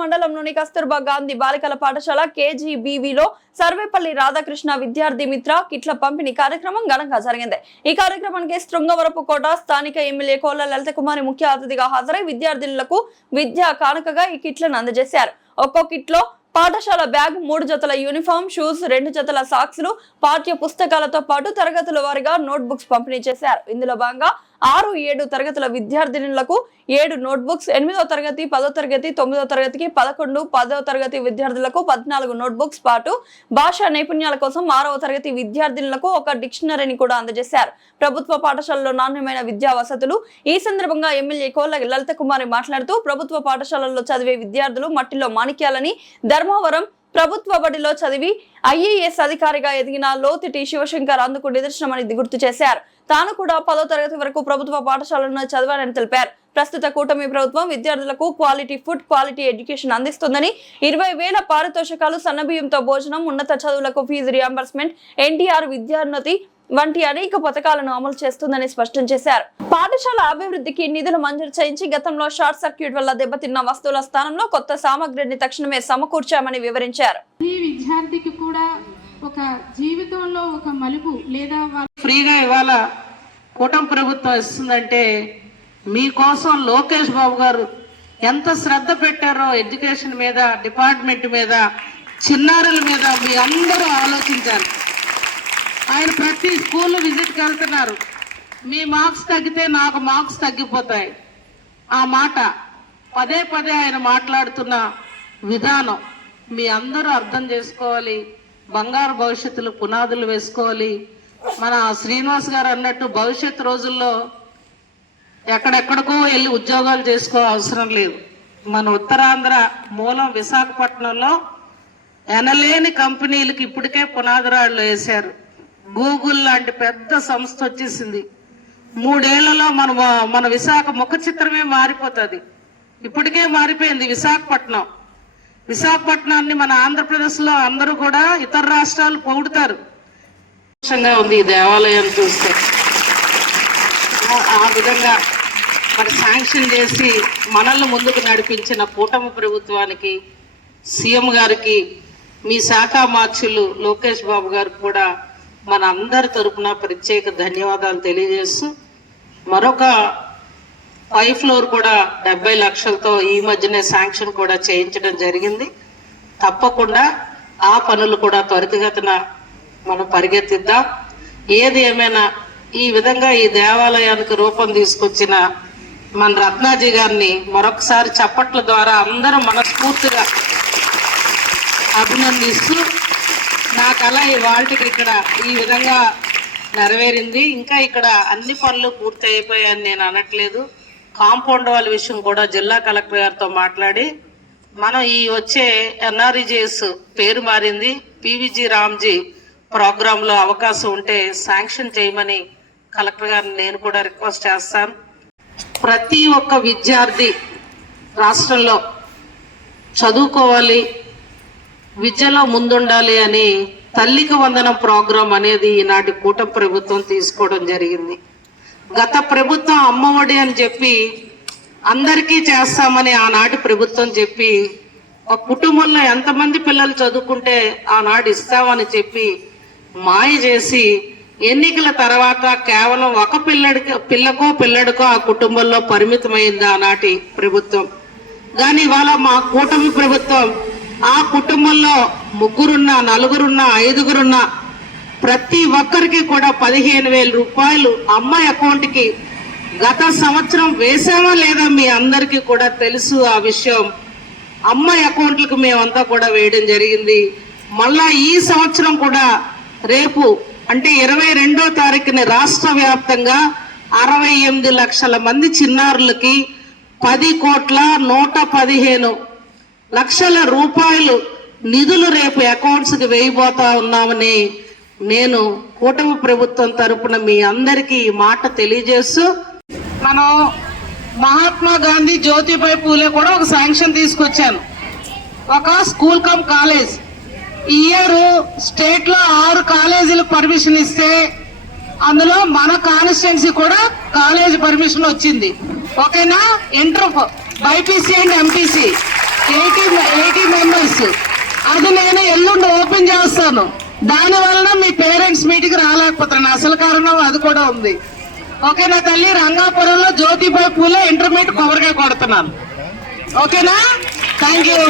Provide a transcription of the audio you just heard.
మండలంలోని కస్తూర్బా గాంధీ బాలికల పాఠశాల KGBVలో సర్వేపల్లి రాధాకృష్ణ విద్యార్థి మిత్ర కిట్ల పంపిణీ కార్యక్రమం ఘనంగా జరిగింది. ఈ కార్యక్రమానికి శృంగవరపుకోట స్థానిక ఎమ్మెల్యే కోళ్ల లలిత కుమారి ముఖ్య అతిథిగా హాజరై విద్యార్థులకు విద్యా కానుకగా ఈ కిట్లను అందజేశారు. ఒక్కో కిట్లో పాఠశాల బ్యాగ్, 3 జతల యూనిఫామ్, షూస్, 2 జతల సాక్స్లు, పాఠ్య పుస్తకాలతో పాటు తరగతుల వారీగా నోట్ బుక్స్ పంపిణీ చేశారు. ఇందులో భాగంగా 6, 7 తరగతుల విద్యార్థినులకు 7 నోట్ బుక్స్, 8వ తరగతి, 10వ తరగతి, 9వ తరగతికి 11, 10వ తరగతి విద్యార్థులకు 14 నోట్ బుక్స్ పాటు భాషా నైపుణ్యాల కోసం 6వ తరగతి విద్యార్థినులకు ఒక డిక్షనరీని కూడా అందజేశారు. ప్రభుత్వ పాఠశాలలో నాణ్యమైన విద్యా వసతులు. ఈ సందర్భంగా ఎమ్మెల్యే కోళ్ల లలిత కుమారి మాట్లాడుతూ ప్రభుత్వ పాఠశాలల్లో చదివే విద్యార్థులు మట్టిలో మాణిక్యాలని, ధర్మవరం ప్రభుత్వ బడిలో చదివి IAS అధికారిగా ఎదిగిన లోతిటి శివశంకర్ అందుకు నిదర్శనమని గుర్తు చేశారు. తాను కూడా 10వ తరగతి వరకు ప్రభుత్వ పాఠశాలను చదివానని తెలిపారు. ప్రస్తుత కూటమి ప్రభుత్వం విద్యార్థులకు క్వాలిటీ ఫుడ్, క్వాలిటీ ఎడ్యుకేషన్ అందిస్తుందని 20,000 పారితోషికాలు, సన్నబియ్యంతో భోజనం, ఉన్నత చదువులకు ఫీజు రియంబర్స్మెంట్, NTR విద్యాన్నతి వంటి అనేక పథకాలను అమలు చేస్తుందని స్పష్టం చేశారు. పాఠశాల అభివృద్ధికి నిధులు మంజూరు చేయించి గతంలో షార్ట్ సర్క్యూట్ వల్ల దెబ్బతిన్న వస్తువుల స్థానంలో కొత్త సామగ్రిని తక్షణమే సమకూర్చామని వివరించారు. ఈ విద్యార్థికి కూడా ఒక జీవితంలో ఒక మలుపు లేదా ఫ్రీగా ఇవాళ కూటమి ప్రభుత్వం ఇస్తుందంటే మీకోసం లోకేష్ బాబు గారు ఎంత శ్రద్ధ పెట్టారో ఎడ్యుకేషన్ మీద, డిపార్ట్మెంట్ మీద, చిన్నారుల మీద మీ అందరూ ఆలోచించారు. ఆయన ప్రతి స్కూల్ విజిట్కి వెళ్తున్నారు. మీ మార్క్స్ తగ్గితే నాకు మార్క్స్ తగ్గిపోతాయి. ఆ మాట పదే పదే ఆయన మాట్లాడుతున్న విధానం మీ అందరూ అర్థం చేసుకోవాలి. బంగారు భవిష్యత్తులు పునాదులు వేసుకోవాలి. మన శ్రీనివాస్ గారు అన్నట్టు భవిష్యత్తు రోజుల్లో ఎక్కడెక్కడికో వెళ్ళి ఉద్యోగాలు చేసుకో అవసరం లేదు. మన ఉత్తరాంధ్ర మూలం విశాఖపట్నంలో ఎనలేని కంపెనీలకు ఇప్పటికే పునాదిరాళ్ళు వేశారు. గూగుల్ లాంటి పెద్ద సంస్థ వచ్చేసింది. 3 ఏళ్లలో మన విశాఖ ముఖ చిత్రమే మారిపోతుంది. ఇప్పటికే మారిపోయింది విశాఖపట్నం. విశాఖపట్నాన్ని మన ఆంధ్రప్రదేశ్లో అందరూ కూడా ఇతర రాష్ట్రాలు పొగుడుతారు. ఉంది ఈ దేవాలయాన్ని చూస్తే. ఆ విధంగా మరి శాంక్షన్ చేసి మనల్ని ముందుకు నడిపించిన కూటమి ప్రభుత్వానికి, సీఎం గారికి, మీ శాఖ మార్చులు లోకేష్ బాబు గారికి కూడా మన అందరి తరపున ప్రత్యేక ధన్యవాదాలు తెలియజేస్తూ, మరొక 5 ఫ్లోర్ కూడా 70 లక్షలతో ఈ మధ్యనే శాంక్షన్ కూడా చేయించడం జరిగింది. తప్పకుండా ఆ పనులు కూడా త్వరితగతిన మనం పరిగెత్తిద్దాం. ఏది ఏమైనా ఈ విధంగా ఈ దేవాలయానికి రూపం తీసుకొచ్చిన మన రత్నాజీ గారిని మరొకసారి చప్పట్ల ద్వారా అందరూ మనస్ఫూర్తిగా అభినందిస్తూ, నా కళ ఇవాళకి ఇక్కడ ఈ విధంగా నెరవేరింది. ఇంకా ఇక్కడ అన్ని పనులు పూర్తి అయిపోయాయని నేను అనట్లేదు. కాంపౌండ్ వాళ్ళ విషయం కూడా జిల్లా కలెక్టర్ గారితో మాట్లాడి మనం ఈ వచ్చే NREGS పేరు మారింది, PVG రామ్జీ ప్రోగ్రాంలో అవకాశం ఉంటే శాంక్షన్ చేయమని కలెక్టర్ గారిని నేను కూడా రిక్వెస్ట్ చేస్తాను. ప్రతి ఒక్క విద్యార్థి రాష్ట్రంలో చదువుకోవాలి, విద్యలో ముందుండాలి అని తల్లికి వందనం ప్రోగ్రాం అనేది ఈనాటి కూటమి ప్రభుత్వం తీసుకోవడం జరిగింది. గత ప్రభుత్వం అమ్మఒడి అని చెప్పి అందరికీ చేస్తామని ఆనాటి ప్రభుత్వం చెప్పి, ఒక కుటుంబంలో ఎంతమంది పిల్లలు చదువుకుంటే ఆనాడు ఇస్తామని చెప్పి మాయ చేసి ఎన్నికల తర్వాత కేవలం ఒక పిల్లకో ఆ కుటుంబంలో పరిమితమైంది ఆనాటి ప్రభుత్వం. కానీ ఇవాళ మా కూటమి ప్రభుత్వం ఆ కుటుంబంలో 3, 4, 5 ప్రతి ఒక్కరికి కూడా 15,000 రూపాయలు అమ్మాయి అకౌంట్కి గత సంవత్సరం వేసామా లేదా మీ అందరికీ కూడా తెలుసు. ఆ విషయం అమ్మాయి అకౌంట్లకు మేమంతా కూడా వేయడం జరిగింది. మళ్ళా ఈ సంవత్సరం కూడా రేపు అంటే 22వ తారీఖున రాష్ట్ర వ్యాప్తంగా 68 లక్షల మంది చిన్నారులకి 10,115 లక్షల రూపాయలు నిధులు రేపు అకౌంట్స్ కి వేయబోతా ఉన్నామని నేను కూటమి ప్రభుత్వం తరపున మీ అందరికీ ఈ మాట తెలియజేస్తూ, మనం మహాత్మా గాంధీ జ్యోతిబాయి పూలే కూడా ఒక శాంక్షన్ తీసుకొచ్చాను. ఒక స్కూల్ కమ్ కాలేజ్ ఈ ఇయర్ స్టేట్ లో 6 కాలేజీలు పర్మిషన్ ఇస్తే అందులో మన కాన్స్టిట్యున్సీ కూడా కాలేజ్ పర్మిషన్ వచ్చింది. ఓకేనా? Inter BiPC and MPC eighty members. అది నేను ఎల్లుండి ఓపెన్ చేస్తాను. దాని వలన మీ పేరెంట్స్ మీటింగ్ రాలేకపోతున్నాను. అసలు కారణం అది కూడా ఉంది. ఓకేనా తల్లి? రంగాపురంలో జ్యోతిబాయి పూలే ఇంటర్మీడియట్ కొబ్బరికాయ కొడుతున్నాను. ఓకేనా? Thank you.